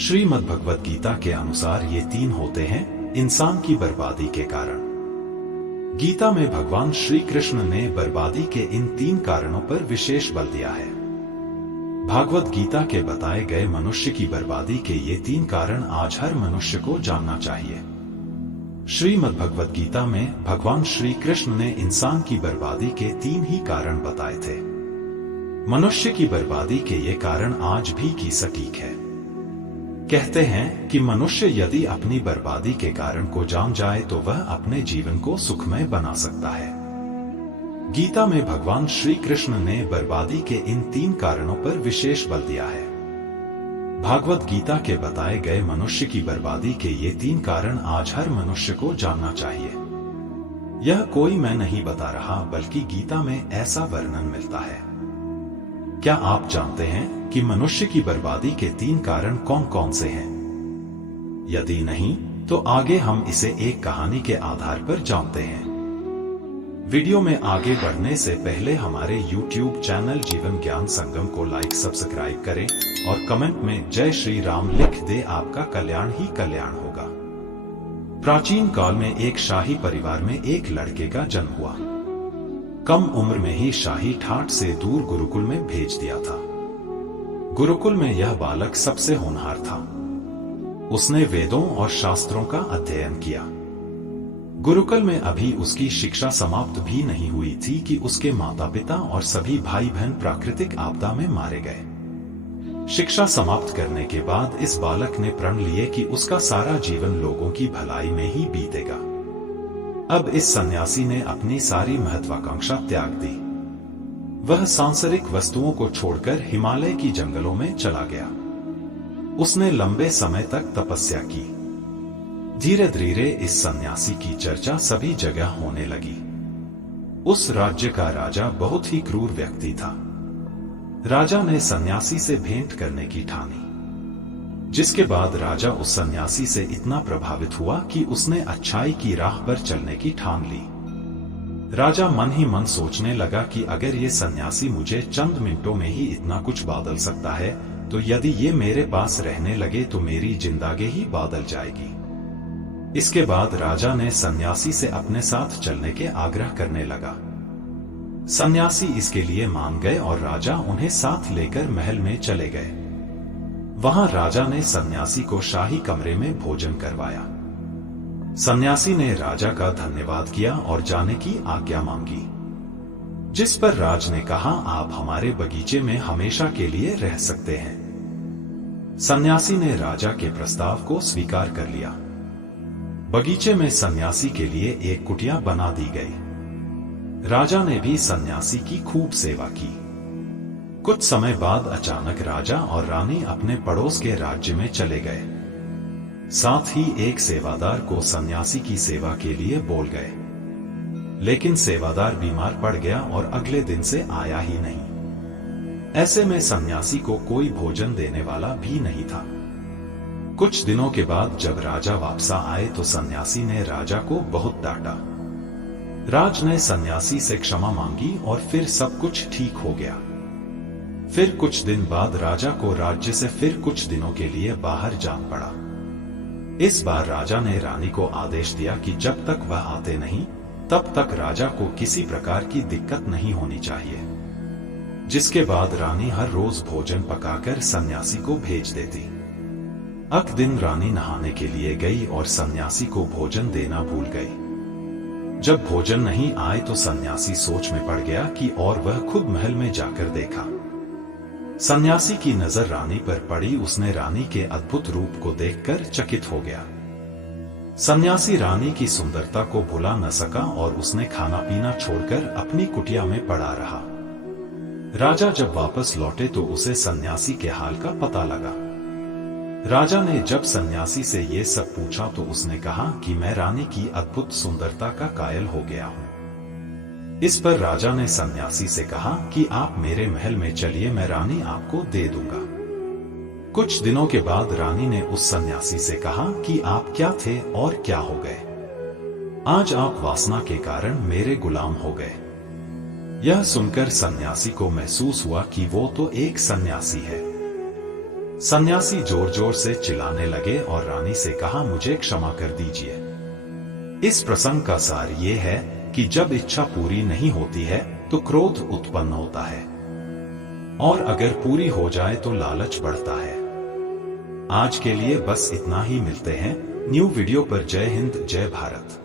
श्रीमद्भगवद गीता के अनुसार ये तीन होते हैं इंसान की बर्बादी के कारण। गीता में भगवान श्री कृष्ण ने बर्बादी के इन तीन कारणों पर विशेष बल दिया है। भागवत गीता के बताए गए मनुष्य की बर्बादी के ये तीन कारण आज हर मनुष्य को जानना चाहिए। श्रीमद्भगवद गीता में भगवान श्री कृष्ण ने इंसान की बर्बादी के तीन ही कारण बताए थे। मनुष्य की बर्बादी के ये कारण आज भी की सटीक है। कहते हैं कि मनुष्य यदि अपनी बर्बादी के कारण को जान जाए तो वह अपने जीवन को सुखमय बना सकता है। गीता में भगवान श्री कृष्ण ने बर्बादी के इन तीन कारणों पर विशेष बल दिया है। भागवत गीता के बताए गए मनुष्य की बर्बादी के ये तीन कारण आज हर मनुष्य को जानना चाहिए। यह कोई मैं नहीं बता रहा, बल्कि गीता में ऐसा वर्णन मिलता है। क्या आप जानते हैं कि मनुष्य की बर्बादी के तीन कारण कौन कौन से हैं? यदि नहीं तो आगे हम इसे एक कहानी के आधार पर जानते हैं। वीडियो में आगे बढ़ने से पहले हमारे YouTube चैनल जीवन ज्ञान संगम को लाइक सब्सक्राइब करें और कमेंट में जय श्री राम लिख दे। आपका कल्याण ही कल्याण होगा। प्राचीन काल में एक शाही परिवार में एक लड़के का जन्म हुआ। कम उम्र में ही शाही ठाट से दूर गुरुकुल में भेज दिया था। गुरुकुल में यह बालक सबसे होनहार था। उसने वेदों और शास्त्रों का अध्ययन किया। गुरुकुल में अभी उसकी शिक्षा समाप्त भी नहीं हुई थी कि उसके माता पिता और सभी भाई बहन प्राकृतिक आपदा में मारे गए। शिक्षा समाप्त करने के बाद इस बालक ने प्रण लिए कि उसका सारा जीवन लोगों की भलाई में ही बीतेगा। अब इस सन्यासी ने अपनी सारी महत्वाकांक्षा त्याग दी। वह सांसारिक वस्तुओं को छोड़कर हिमालय की जंगलों में चला गया। उसने लंबे समय तक तपस्या की। धीरे धीरे इस सन्यासी की चर्चा सभी जगह होने लगी। उस राज्य का राजा बहुत ही क्रूर व्यक्ति था। राजा ने सन्यासी से भेंट करने की ठानी, जिसके बाद राजा उस सन्यासी से इतना प्रभावित हुआ कि उसने अच्छाई की राह पर चलने की ठान ली। राजा मन ही मन सोचने लगा कि अगर ये सन्यासी मुझे चंद मिनटों में ही इतना कुछ बदल सकता है, तो यदि ये मेरे पास रहने लगे तो मेरी जिंदगी ही बदल जाएगी। इसके बाद राजा ने सन्यासी से अपने साथ चलने के आग्रह करने लगा। सन्यासी इसके लिए मान गए और राजा उन्हें साथ लेकर महल में चले गए। वहां राजा ने सन्यासी को शाही कमरे में भोजन करवाया। सन्यासी ने राजा का धन्यवाद किया और जाने की आज्ञा मांगी, जिस पर राज ने कहा, आप हमारे बगीचे में हमेशा के लिए रह सकते हैं। सन्यासी ने राजा के प्रस्ताव को स्वीकार कर लिया। बगीचे में सन्यासी के लिए एक कुटिया बना दी गई। राजा ने भी सन्यासी की खूब सेवा की। कुछ समय बाद अचानक राजा और रानी अपने पड़ोस के राज्य में चले गए। साथ ही एक सेवादार को सन्यासी की सेवा के लिए बोल गए, लेकिन सेवादार बीमार पड़ गया और अगले दिन से आया ही नहीं। ऐसे में सन्यासी को कोई भोजन देने वाला भी नहीं था। कुछ दिनों के बाद जब राजा वापस आए तो सन्यासी ने राजा को बहुत डांटा। राज ने सन्यासी से क्षमा मांगी और फिर सब कुछ ठीक हो गया। फिर कुछ दिन बाद राजा को राज्य से फिर कुछ दिनों के लिए बाहर जाना पड़ा। इस बार राजा ने रानी को आदेश दिया कि जब तक वह आते नहीं तब तक राजा को किसी प्रकार की दिक्कत नहीं होनी चाहिए। जिसके बाद रानी हर रोज भोजन पकाकर सन्यासी को भेज देती। एक दिन रानी नहाने के लिए गई और सन्यासी को भोजन देना भूल गई। जब भोजन नहीं आए तो सन्यासी सोच में पड़ गया कि और वह खुद महल में जाकर देखा। सन्यासी की नजर रानी पर पड़ी। उसने रानी के अद्भुत रूप को देखकर चकित हो गया। सन्यासी रानी की सुंदरता को भुला न सका और उसने खाना पीना छोड़कर अपनी कुटिया में पड़ा रहा। राजा जब वापस लौटे तो उसे सन्यासी के हाल का पता लगा। राजा ने जब सन्यासी से ये सब पूछा तो उसने कहा कि मैं रानी की अद्भुत सुंदरता का कायल हो गया हूं। इस पर राजा ने सन्यासी से कहा कि आप मेरे महल में चलिए, मैं रानी आपको दे दूंगा। कुछ दिनों के बाद रानी ने उस सन्यासी से कहा कि आप क्या थे और क्या हो गए। आज आप वासना के कारण मेरे गुलाम हो गए। यह सुनकर सन्यासी को महसूस हुआ कि वो तो एक सन्यासी है। सन्यासी जोर जोर से चिल्लाने लगे और रानी से कहा, मुझे क्षमा कर दीजिए। इस प्रसंग का सार ये है कि जब इच्छा पूरी नहीं होती है तो क्रोध उत्पन्न होता है, और अगर पूरी हो जाए तो लालच बढ़ता है। आज के लिए बस इतना ही। मिलते हैं न्यू वीडियो पर। जय हिंद, जय भारत।